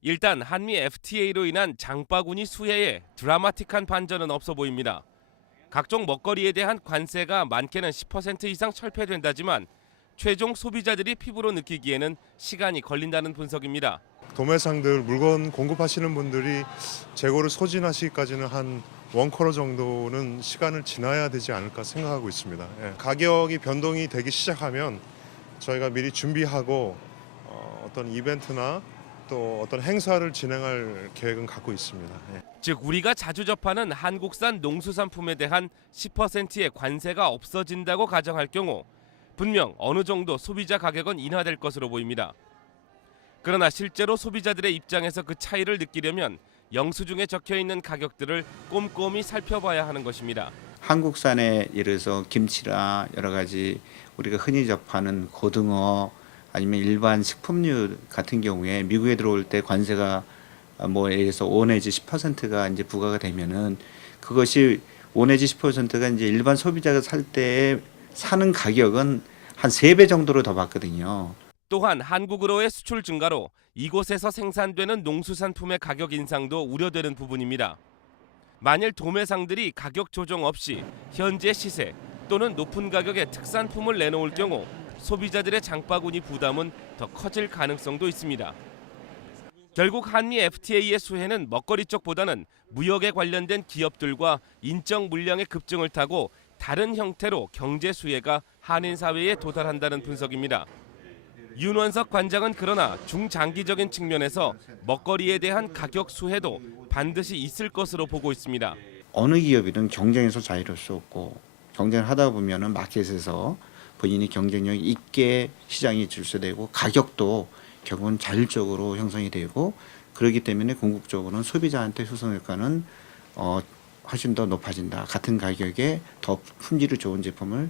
일단 한미 FTA로 인한 장바구니 수혜에 드라마틱한 반전은 없어 보입니다. 각종 먹거리에 대한 관세가 많게는 10% 이상 철폐된다지만 최종 소비자들이 피부로 느끼기에는 시간이 걸린다는 분석입니다. 도매상들 물건 공급하시는 분들이 재고를 소진하시기까지는 한 1쿼터 정도는 시간을 지나야 되지 않을까 생각하고 있습니다. 예. 가격이 변동이 되기 시작하면 저희가 미리 준비하고 어떤 이벤트나 또 어떤 행사를 진행할 계획은 갖고 있습니다. 예. 즉 우리가 자주 접하는 한국산 농수산품에 대한 10%의 관세가 없어진다고 가정할 경우 분명 어느 정도 소비자 가격은 인하될 것으로 보입니다. 그러나 실제로 소비자들의 입장에서 그 차이를 느끼려면 영수증에 적혀있는 가격들을 꼼꼼히 살펴봐야 하는 것입니다. 한국산의 예를 들어서 김치나 여러 가지 우리가 흔히 접하는 고등어 아니면 일반 식품류 같은 경우에 미국에 들어올 때 관세가 뭐 예를 들어서 5 내지 10%가 이제 부과가 되면은 그것이 5 내지 10%가 이제 일반 소비자가 살 때 사는 가격은 한 3배 정도로 더 받거든요. 또한 한국으로의 수출 증가로 이곳에서 생산되는 농수산품의 가격 인상도 우려되는 부분입니다. 만일 도매상들이 가격 조정 없이 현재 시세 또는 높은 가격의 특산품을 내놓을 경우 소비자들의 장바구니 부담은 더 커질 가능성도 있습니다. 결국 한미 FTA의 수혜는 먹거리 쪽보다는 무역에 관련된 기업들과 인적 물량의 급증을 타고 다른 형태로 경제 수혜가 한인 사회에 도달한다는 분석입니다. 윤원석 관장은 그러나 중장기적인 측면에서 먹거리에 대한 가격 수혜도 반드시 있을 것으로 보고 있습니다. 어느 기업이든 경쟁에서 자유로울 수 없고 경쟁을 하다 보면은 마켓에서 본인이 경쟁력이 있게 시장이 질서되고 가격도 결국은 자율적으로 형성이 되고 그렇기 때문에 궁극적으로는 소비자한테 효성효과는 훨씬 더 높아진다. 같은 가격에 더 품질이 좋은 제품을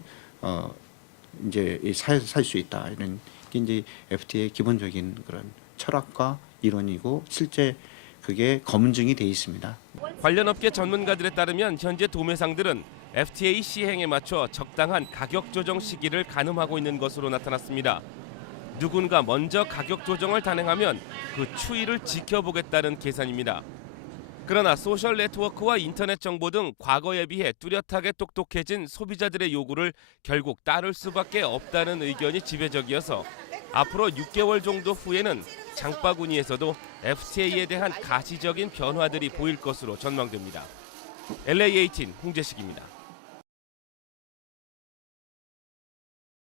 이제 살 수 있다. 이런 게 이제 FTA의 기본적인 그런 철학과 이론이고 실제 그게 검증이 돼 있습니다. 관련 업계 전문가들에 따르면 현재 도매상들은 FTA 시행에 맞춰 적당한 가격 조정 시기를 가늠하고 있는 것으로 나타났습니다. 누군가 먼저 가격 조정을 단행하면 그 추이를 지켜보겠다는 계산입니다. 그러나 소셜 네트워크와 인터넷 정보 등 과거에 비해 뚜렷하게 똑똑해진 소비자들의 요구를 결국 따를 수밖에 없다는 의견이 지배적이어서 앞으로 6개월 정도 후에는 장바구니에서도 FTA에 대한 가시적인 변화들이 보일 것으로 전망됩니다. LA18 홍재식입니다.